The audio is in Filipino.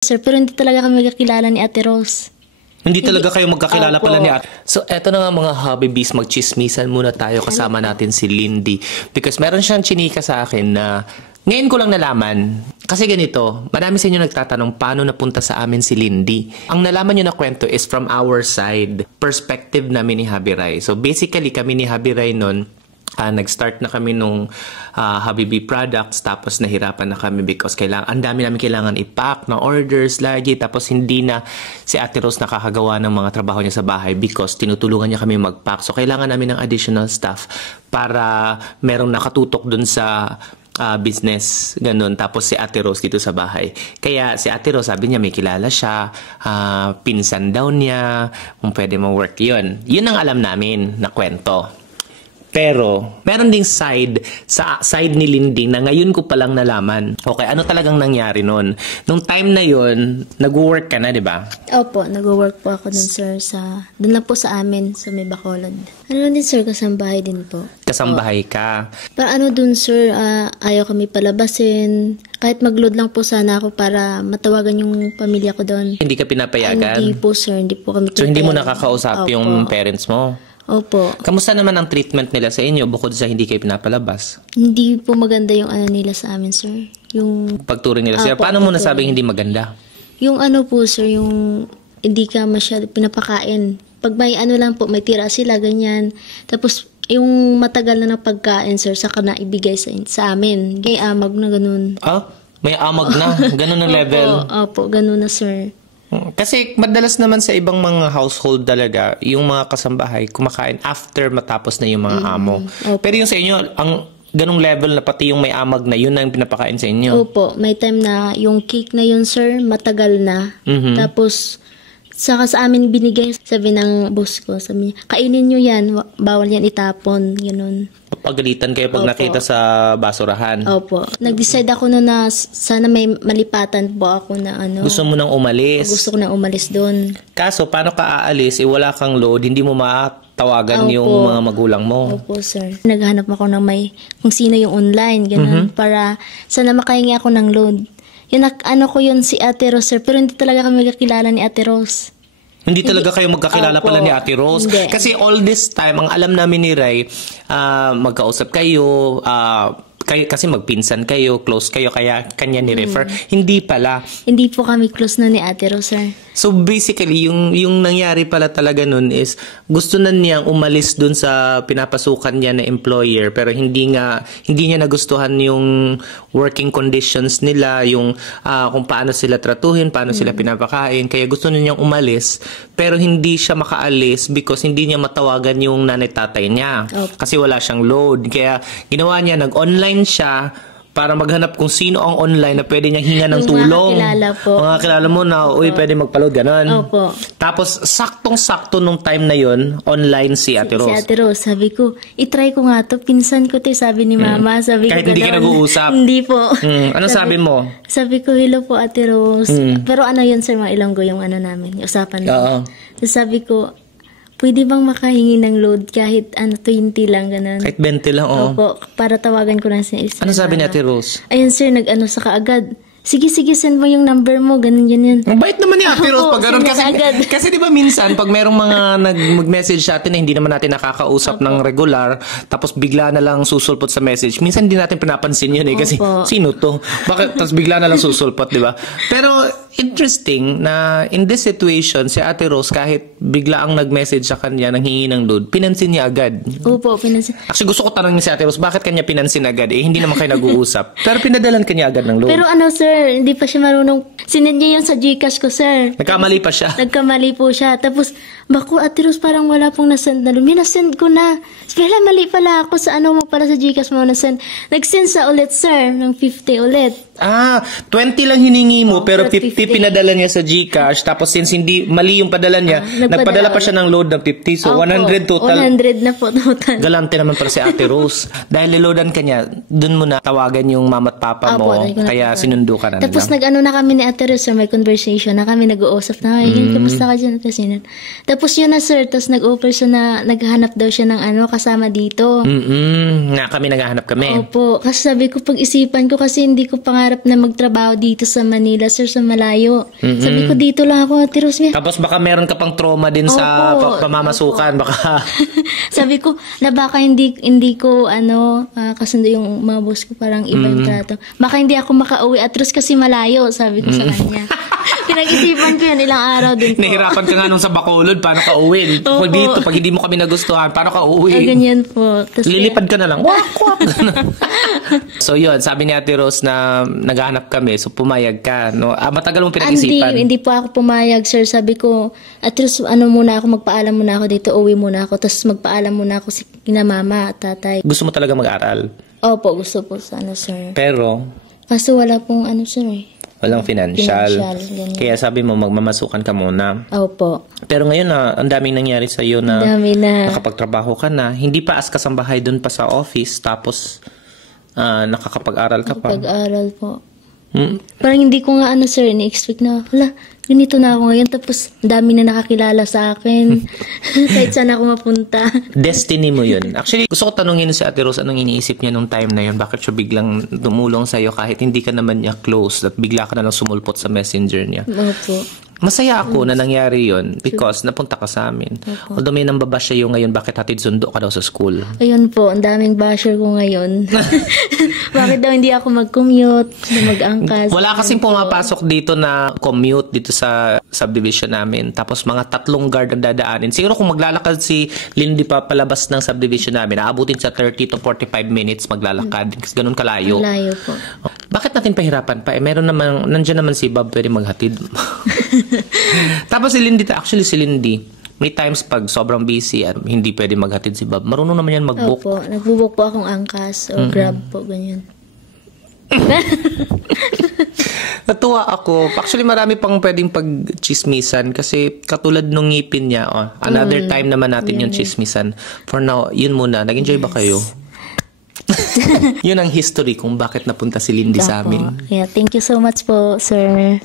Sir, pero hindi talaga kami magkakilala ni Ate Rose. Hindi talaga kayo magkakilala Opo. pala ni Ate. So, eto na nga mga hobby bees, magchismisan muna tayo. Kasama natin si Lindy. Because meron siyang chinika sa akin na ngayon ko lang nalaman. Kasi ganito, marami sa inyo nagtatanong paano napunta sa amin si Lindy. Ang nalaman nyo na kwento is from our side, perspective namin ni Habi Rai. So, basically, kami ni Habi Rai nun, nag-start na kami nung Habibi products, tapos nahirapan na kami because ang dami namin kailangan i-pack na orders lagi, tapos hindi na si Ate Rose nakakagawa ng mga trabaho niya sa bahay because tinutulungan niya kami mag-pack. So kailangan namin ng additional staff para merong nakatutok dun sa business, ganun. Tapos si Ate Rose dito sa bahay. Kaya si Ate Rose, sabi niya may kilala siya, pinsan daw niya, kung pwede mo-work yun. Yun ang alam namin na kwento. Pero, meron ding side ni Lindy na ngayon ko palang nalaman. Okay, ano talagang nangyari nun? Nung time na yun, nag-work ka na, di ba? Opo, nag-work po ako dun, sir, dun lang po sa amin, sa may Bacolod. Ano lang din, sir, kasambahay din po. Kasambahay ka. Para ano dun, sir, ayaw kami palabasin. Kahit mag-load lang po sana ako para matawagan yung pamilya ko doon. Hindi ka pinapayagan? Hindi po, sir, hindi po kami So, hindi mo nakakausap yung parents mo? Opo. Kamusta naman ang treatment nila sa inyo bukod sa hindi kayo pinapalabas? Hindi po maganda yung ano nila sa amin, sir. Yung pagturing nila sa'yo. Paano mo nasabing hindi maganda? Yung ano po, sir, yung hindi ka masyado pinapakain. Pag may ano lang po, may tira sila, ganyan. Tapos, yung matagal na ng pagkain, sir, saka na ibigay sa amin. May amag na ganun. May amag na? Ganun ang level? Opo, ganun na, sir. Kasi madalas naman sa ibang mga household talaga, yung mga kasambahay kumakain after matapos na yung mga amo. Pero yung sa inyo, ang ganung level na pati yung may amag na, yun na yung pinapakain sa inyo? Opo, may time na yung cake na yun, sir, matagal na. Tapos, saka sa amin binigay, sabi ng boss ko, sabi niya, kainin nyo yan, bawal yan itapon, gano'n. Pagalitan kayo pag nakita sa basurahan? Opo. Nag-decide ako na sana may malipatan po ako na ano. Gusto mo nang umalis? Gusto ko nang umalis doon. Kaso, paano ka aalis? Wala kang load, hindi mo matawagan yung mga magulang mo. Opo, sir. Naghanap ako ng kung sino yung online, gano'n, para sana makahingi ako ng load. Yun, ano ko yun si Ate Rose, sir. Pero hindi talaga kami magkakilala ni Ate Rose. Hindi talaga kayo magkakilala pala ni Ate Rose? Hindi. Kasi all this time, ang alam namin ni Rai, magkausap kayo, kasi magpinsan kayo, close kayo, kaya kanya ni-refer. Hindi pala. Hindi po kami close na ni Ate Rose, sir. So basically, yung nangyari pala talaga nun is gusto na niyang umalis dun sa pinapasukan niya na employer, pero hindi niya nagustuhan yung working conditions nila, yung kung paano sila tratuhin, paano sila pinapakain. Kaya gusto na niyang umalis, pero hindi siya makaalis because hindi niya matawagan yung nanay-tatay niya. Kasi wala siyang load. Kaya ginawa niya, nag-online siya para maghanap kung sino ang online na pwede niyang hinga ng tulong. Mga kilala po. Mga kilala mo na, uy, pwede magpa-load, gano'n. Opo. Tapos, saktong-sakto nung time na yon online si Ate Rose. Si Ate Rose, sabi ko, itry ko nga to, pinsan ko to, sabi ni Mama. Sabi Kahit ko, hindi ka nag-uusap? Hindi po. Ano sabi mo? Sabi ko, hello po Ate Rose. Pero ano yun, sir, mga Ilonggo yung ano namin, yung usapan namin. Sabi ko, pwede bang makahingi ng load kahit 20 lang, ganun. Kahit 20 lang, Opo, para tawagan ko lang sa isa. Ano sabi ni Ate Rose? Ayun, sir, nag-ano sa kaagad. Sige, send mo yung number mo, ganun yun. Ang bait naman ni Ate Rose pag ganun. Agad. Kasi di ba minsan, pag merong mga mag-message sa atin na hindi naman natin nakakausap ng regular, tapos bigla na lang susulpot sa message, minsan hindi natin pinapansin yun eh. Kasi, sino to? Bakit? Tapos bigla na lang susulpot, di ba? Pero, interesting na in this situation, si Ate Rose, kahit bigla ang nag-message sa kanya nang hingi ng load, pinansin niya agad. Opo, pinansin. Actually, gusto ko tanongin si Ate Rose, bakit kanya pinansin agad? Eh, hindi naman kayo nag-uusap. Pero pinadalan kanya agad ng load. Pero ano, sir, hindi pa siya marunong. Sinend niya yung sa Gcash ko, sir. Nagkamali pa siya. Nagkamali po siya. Tapos, bako, Ate Rose, parang wala pong nasend na load. May nasend ko na. Pala, mali pala ako sa ano mo pala sa Gcash mo nasend. Nag-send sa ulit, sir, ng 50 ulit. 20 lang hiningi mo, pero 50 pinadala niya sa Gcash. Tapos since hindi mali yung padala niya, nagpadala pa siya ng load ng 50. So, 100 total. 100 na po total. Galante naman para si Ate Rose. Dahil niloadan ka niya, dun mo na tawagan yung mama at papa mo. Kaya sinundo ka na. Tapos nag-ano na kami ni Ate Rose, sir, may conversation na kami, nag-uusap na. Kamusta ka dyan? Tapos yun na, sir. Tapos nag-offer siya na naghahanap daw siya ng kasama dito. Nga kami, naghahanap kami. Opo. Kasi sabi ko, pag-isipan ko kasi hindi ko pangarap na magtrabaho dito sa Manila, sir, sa malayo. malayo. Sabi ko, dito lang ako, Ate Rose. Tapos baka meron ka pang trauma din sa Opo. pamamasukan. Baka... Sabi ko, na baka hindi ko, kasundo yung mga boss ko, parang iba yung trato. Baka hindi ako makauwi, Ate Rose, kasi malayo, sabi ko sa kanya. Pinag-isipan ko yan, ilang araw din po. Nahirapan ka nga nung sa Bacolod, paano ka uwi? Pag Opo. dito, pag hindi mo kami nagustuhan, paano ka uwi? Ganyan po. Tas, Lilipad ka na lang. Wak, wak. So yun, sabi ni Ate Rose na naghahanap kami, so pumayag ka. No? Matagal mong pinag-isipan. Hindi po ako pumayag, sir. Sabi ko, Ate Rose, muna ako, magpaalam muna ako dito, uwi muna ako, tapos magpaalam muna ako kina mama at tatay. Gusto mo talaga mag-aral. Opo, gusto po sana, sir. Pero, Kaso wala pong sir eh. walang financial. Ganyan. Kaya sabi mo, magmamasukan ka muna. Opo. Pero ngayon na, ang daming nangyari sa iyo na Dami na. nakapagtrabaho ka na, hindi pa askas ang bahay doon pa sa office, tapos nakakapag-aral ka pa. Pag-aral po. Hmm? Parang hindi ko nga sir, ni-expect na, ganito na ako ngayon, tapos dami na nakakilala sa akin. Kahit saan ako mapunta. Destiny mo yun. Actually, gusto ko tanungin si Ate Rose anong iniisip niya nung time na yun. Bakit siya biglang tumulong sa'yo kahit hindi ka naman niya close at bigla ka na lang sumulpot sa messenger niya. Opo. Masaya ako na nangyari yun because napunta ka sa amin. Although may nambaba siya yung ngayon, bakit hatid sundo ka daw sa school? Ayun po, ang daming basher ko ngayon. Bakit daw hindi ako mag-commute, mag-angkas? Wala kasing pumapasok dito na commute dito sa subdivision namin. Tapos mga 3 guard ang dadaanin. Siguro kung maglalakad si Lindy pa palabas ng subdivision namin, aabutin sa 30 to 45 minutes maglalakad. Kasi ganun kalayo. Malayo po. Bakit natin pahirapan pa? Meron naman, nandiyan naman si Bob pwede maghatid. Tapos si Lindy, actually si Lindy, may times pag sobrang busy at hindi pwede maghatid si Bob, marunong naman yan mag-book. Opo, nagbubook po akong angkas o grab po, ganyan. Natuwa ako. Actually, marami pang pwedeng pag-chismisan kasi katulad nung ngipin niya, another time naman natin yung chismisan. For now, yun muna. Nag-enjoy ba kayo? Yun ang history kung bakit napunta si Lindy sa amin. Yeah, thank you so much po, sir.